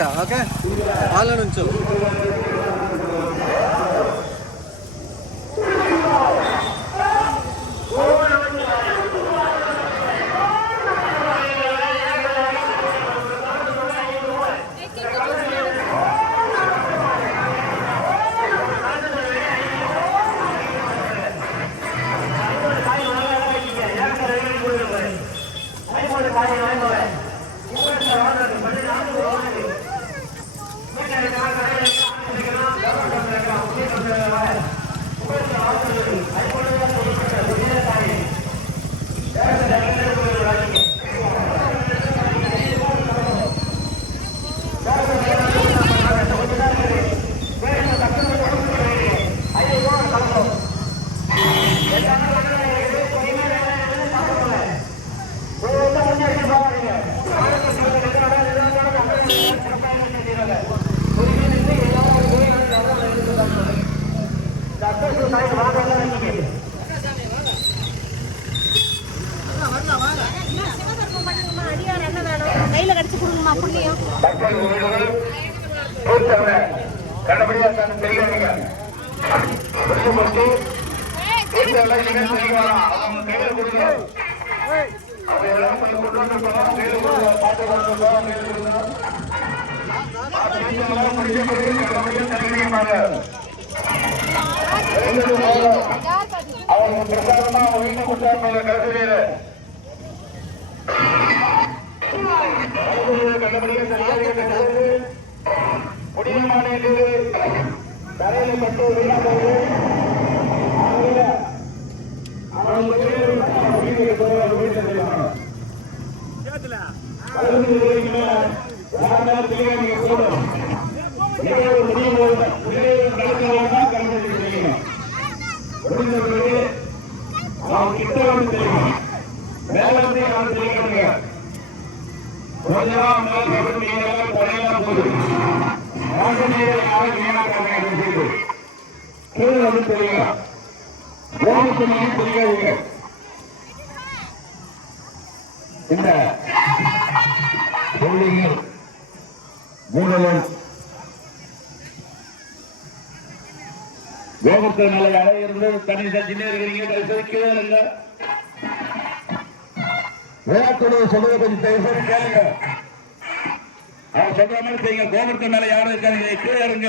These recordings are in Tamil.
వచ్చా ఓకే వాళ్ళ నుంచో கையில கடிச்சு கொடுங்கம்மா புண்ணியம் அவங்க பிரசாதமா வீட்டு கொடுத்தாங்க கடைசியில முடியமான தரையில பட்டு இந்த மூடலும் கோபுரத்தில் நிலை அடையிருந்து தனி சின்ன இருக்கிறீங்க விழாக்குழு சொல்லுவதை கொஞ்சம் தயவுசெய்து கேளுங்க. அவங்க சொல்ற மாதிரி செய்யுங்க. கோபுரத்து மேல யாரும் இருக்காங்க கீழே இருங்க.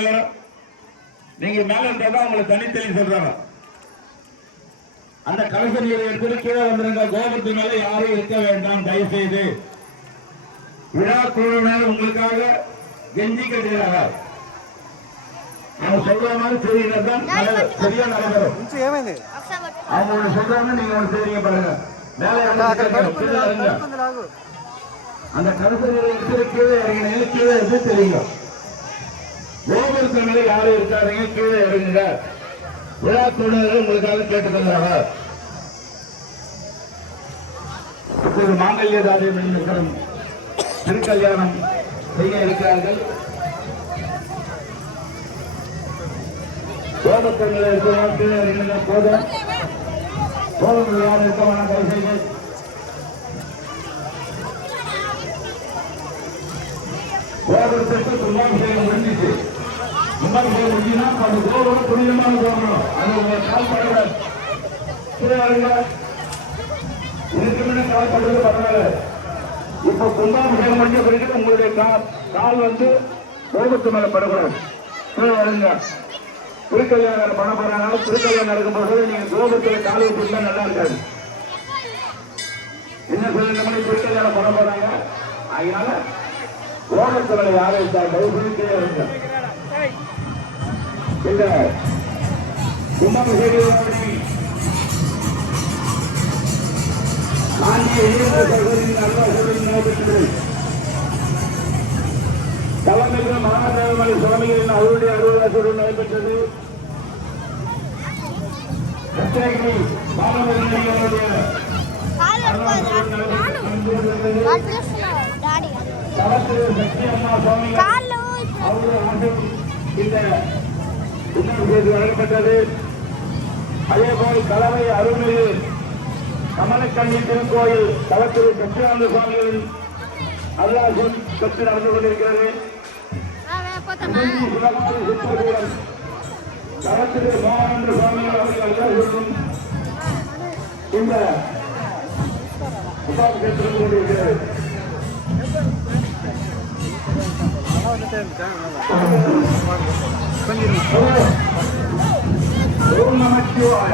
நீங்க மேல இருந்தா உங்களுக்கு தனித்தனி சொல்றாங்க. அந்த கலச நீரை எடுத்து கீழே வந்துருங்க. கோபுரத்து மேல யாரும் இருக்க வேண்டாம் தயவு செய்து. விழா குழுவினர் உங்களுக்காக கெஞ்சி கட்டுகிறாங்க. அவங்க சொல்ற மாதிரி செய்யுங்க. சரியா நடைபெறும். அவங்க சொல்றாங்க நீங்க ஒன்று செய்றீங்க பாருங்க. அந்த கருத்து கீழே இறங்கினீங்க. கீழே இருந்து தெரியுங்க. கோபுரத்து மேல யாரும் இருக்காருங்க கீழே இறங்குங்க. விழா குழுவினர் உங்களுக்காக கேட்டுக்கிறாங்க. இப்போது மாங்கல்யதாரியம் என்கிற திருக்கல்யாணம் செய்ய இருக்கிறார்கள். கோபுரத்து மேல இருக்கிறவங்க கீழே இறங்குங்க. போதும். கோபுரத்தில் யாரும் இருக்க வேணாம் தயவு செய்து. கோபுரத்திற்கு கும்பாபிஷேகம் முடிஞ்சிச்சு. கும்பாபிஷேகம் முடிஞ்சுன்னா அந்த கோபுரம் புனிதமான கோபுரம். அது கால்படுற இதுக்கு முன்ன கால்படுறது பரவாயில்ல. இப்ப கும்பாபிஷேகம் முடிஞ்ச பிறகு உங்களுடைய கால் வந்து கோபுரத்து மேல படக்கூடாது. கீழே வருங்க. திருக்கல்யாணம் பண்ண போறாங்க. திருக்கல்யாணம் நடக்கும்போது நீங்க கோபுரத்தில் காலை விட்டுருந்தா நல்லா இருக்காது. என்ன சொல்லுங்க திருக்கல்யாணம் பண்ண போறாங்க. அதனால கோபுரத்தில் யாரும் இருக்க இந்த கும்பாபிஷேகம் தலைமைக்கு மகாதேவமணி சுவாமிகளின் அவருடைய அலுவலகத்துடன் நடைபெற்றது. கிருஷ்ணகிரி பாலமுருகனுடைய சக்தி அம்மா சுவாமிகள் அவருடைய இந்த நடைபெற்றது. அதேபோல் கலவை அருள்மிகு கமலக்கண்ணி திருக்கோயில் தலத்திரு சச்சிதானந்த சுவாமிகளின் அருளாசன் பெற்று நடந்து கொண்டிருக்கிறது. போத்தம்மா களத்திலே மோகனேந்திர சுவாமி அவர்கள் அலுவலகம் இந்த ஓம் நமச்சிவாய